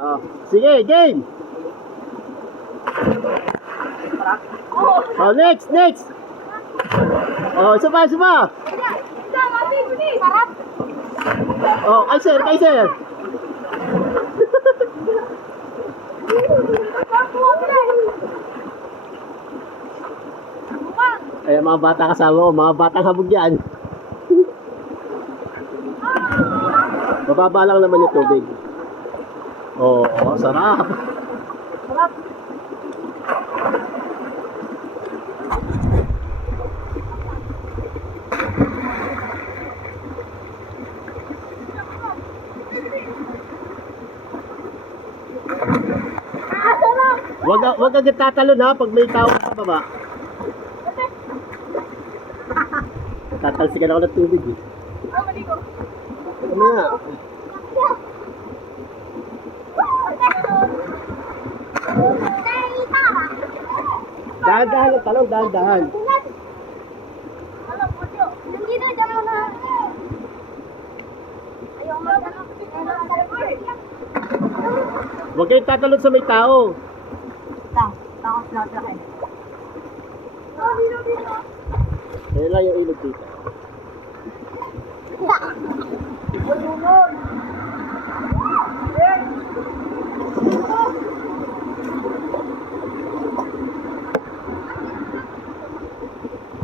Oh, sige, game. Oh, next. Oh, isa pa. Oh, kay sir. Ay, mga bata kasama ko, mga batang habog yan. Mababa lang naman yung tubig. Oh, sarap. Wag agad tatalon ha pag may tao sa baba. Tatalsikan ako ng tubig eh. Maligo. Mamaya. Dahan-dahan ang talong, dahan-dahan. Huwag kayong tatalon sa may tao. Ayan lang yung ilog dito.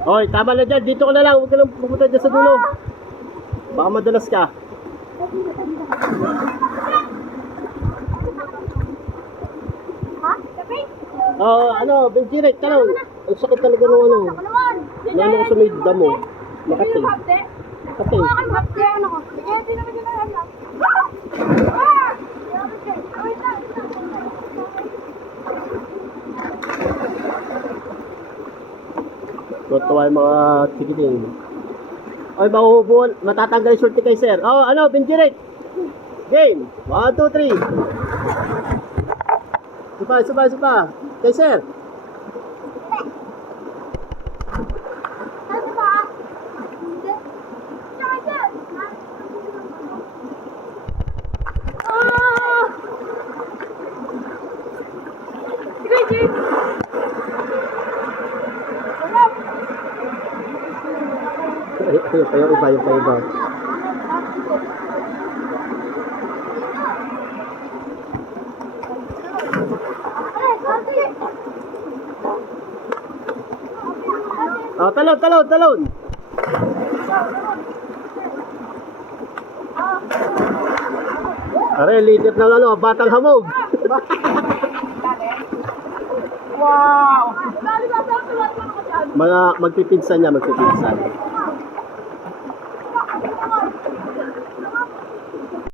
Hoy, tama na dyan. Dito ka na lang. Huwag ka lang pupunta dyan sa dulo. Baka madalas ka. Ano, Benjirek, talong. Ang sakit talaga ng ano. Nano ko sa may damo. Makati. Makati. Tuwa yung mga tikiting. Ay, mahuhubon. Matatanggal yung shorty kay sir. Oh, ano, Benjirek. Game. 1, 2, 3. Isa pa. Kay sir. Yung iba. Oh, talon. Are, litit ng ano, batang hamog. Wow! Mga magpipinsan niya.